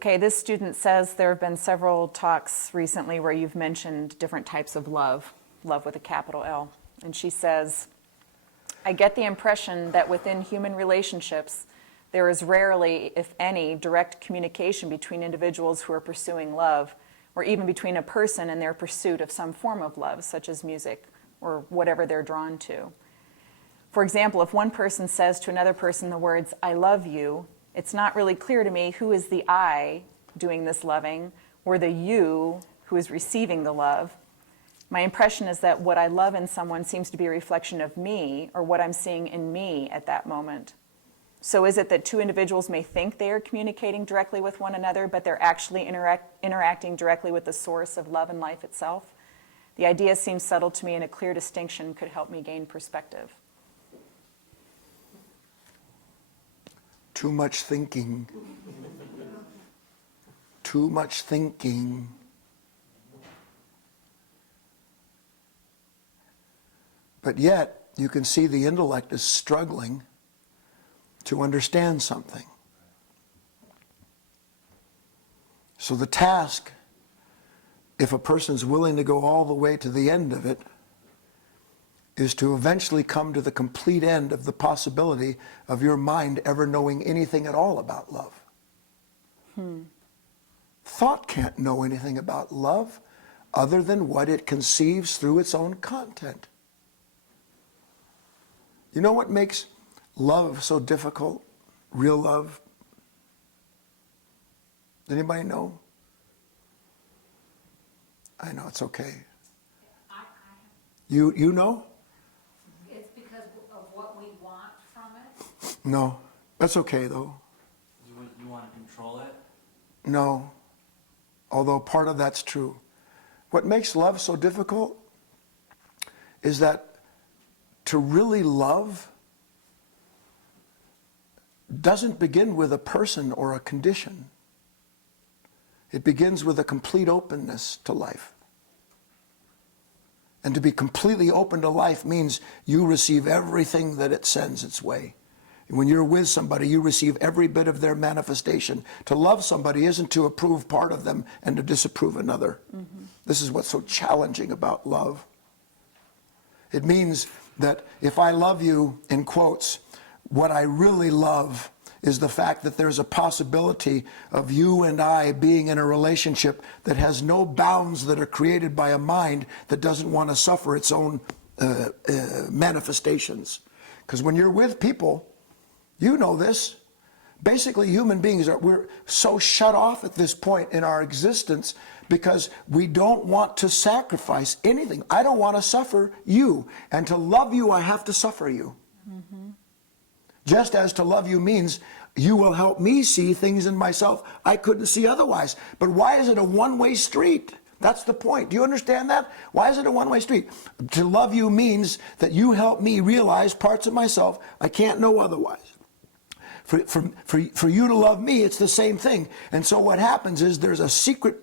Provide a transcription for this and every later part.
Okay, this student says there have been several talks recently where you've mentioned different types of love, love with a capital L. And she says, I get the impression that within human relationships, there is rarely, if any, direct communication between individuals who are pursuing love, or even between a person and their pursuit of some form of love, such as music or whatever they're drawn to. For example, if one person says to another person the words, I love you, it's not really clear to me who is the I doing this loving or the you who is receiving the love. My impression is that what I love in someone seems to be a reflection of me or what I'm seeing in me at that moment. So is it that two individuals may think they are communicating directly with one another, but they're actually interacting directly with the source of love and life itself? The idea seems subtle to me, and a clear distinction could help me gain perspective. Too much thinking. Too much thinking. But yet, you can see the intellect is struggling to understand something. So the task, if a person's willing to go all the way to the end of it, is to eventually come to the complete end of the possibility of your mind ever knowing anything at all about love. Thought can't know anything about love other than what it conceives through its own content. You know what makes love so difficult? Real love? Does anybody know? I know, it's okay. You know? It's because of what we want from it? No. That's okay, though. You want to control it? No. Although part of that's true. What makes love so difficult is that to really love doesn't begin with a person or a condition. It begins with a complete openness to life. And to be completely open to life means you receive everything that it sends its way. When you're with somebody, you receive every bit of their manifestation. To love somebody isn't to approve part of them and to disapprove another. This is what's so challenging about love. It means that if I love you, in quotes, what I really love is the fact that there's a possibility of you and I being in a relationship that has no bounds that are created by a mind that doesn't want to suffer its own manifestations. Because when you're with people, you know this, basically human beings we're so shut off at this point in our existence because we don't want to sacrifice anything. I don't want to suffer you. And to love you, I have to suffer you. Just as to love you means you will help me see things in myself I couldn't see otherwise. But why is it a one-way street? That's the point. Do you understand that? Why is it a one-way street? To love you means that you help me realize parts of myself I can't know otherwise. For you to love me, it's the same thing. And so what happens is there's a secret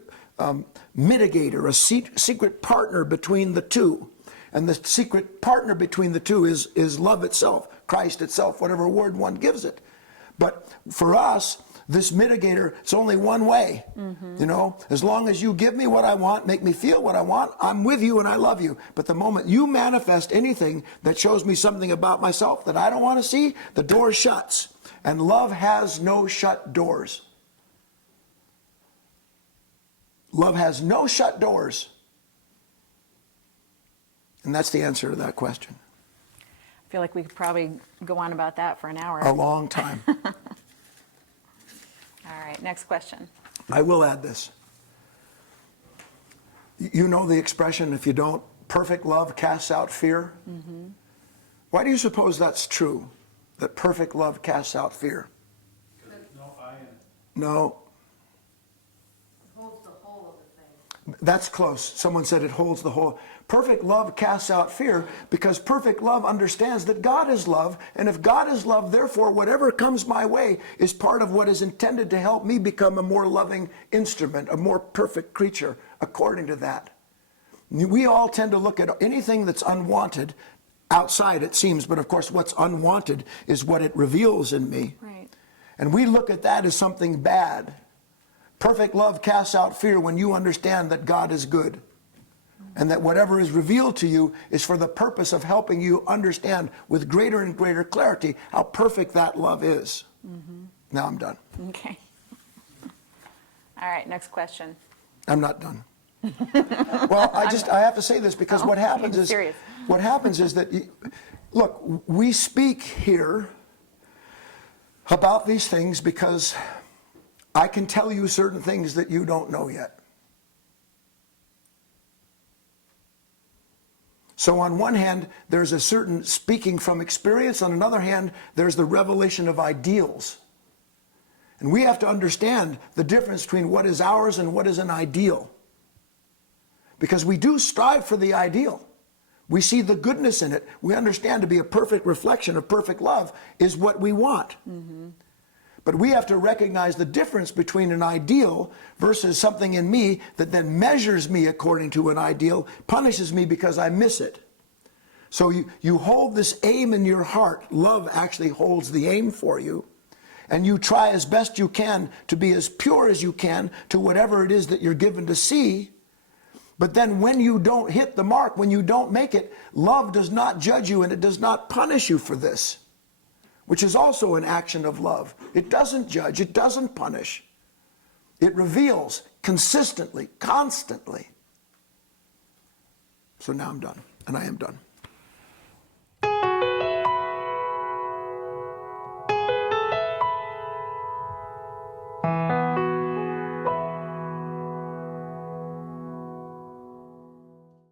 mitigator, a secret partner between the two. And the secret partner between the two is love itself, Christ itself, whatever word one gives it. But for us, this mitigator, it's only one way. You know, as long as you give me what I want, make me feel what I want, I'm with you and I love you. But the moment you manifest anything that shows me something about myself that I don't want to see, the door shuts. And love has no shut doors. Love has no shut doors. And that's the answer to that question. I feel like we could probably go on about that for an hour. A long time. All right, next question. I will add this. You know the expression, if you don't, perfect love casts out fear? Why do you suppose that's true, that perfect love casts out fear? Because there's no I in it. No. It holds the whole of the thing. That's close. Someone said it holds the whole. Perfect love casts out fear because perfect love understands that God is love. And if God is love, therefore, whatever comes my way is part of what is intended to help me become a more loving instrument, a more perfect creature, according to that. We all tend to look at anything that's unwanted outside, it seems, but of course what's unwanted is what it reveals in me. Right. And we look at that as something bad. Perfect love casts out fear when you understand that God is good. And that whatever is revealed to you is for the purpose of helping you understand with greater and greater clarity how perfect that love is. Now I'm done. Okay. All right, next question. I'm not done. Well, I have to say this because what happens I'm is, serious. what happens is that, look, we speak here about these things because I can tell you certain things that you don't know yet. So on one hand, there's a certain speaking from experience. On another hand, there's the revelation of ideals. And we have to understand the difference between what is ours and what is an ideal. Because we do strive for the ideal. We see the goodness in it. We understand to be a perfect reflection of perfect love is what we want. But we have to recognize the difference between an ideal versus something in me that then measures me according to an ideal, punishes me because I miss it. So you hold this aim in your heart. Love actually holds the aim for you. And you try as best you can to be as pure as you can to whatever it is that you're given to see. But then when you don't hit the mark, when you don't make it, love does not judge you and it does not punish you for this, which is also an action of love. It doesn't judge, it doesn't punish. It reveals consistently, constantly. So now I'm done, and I am done.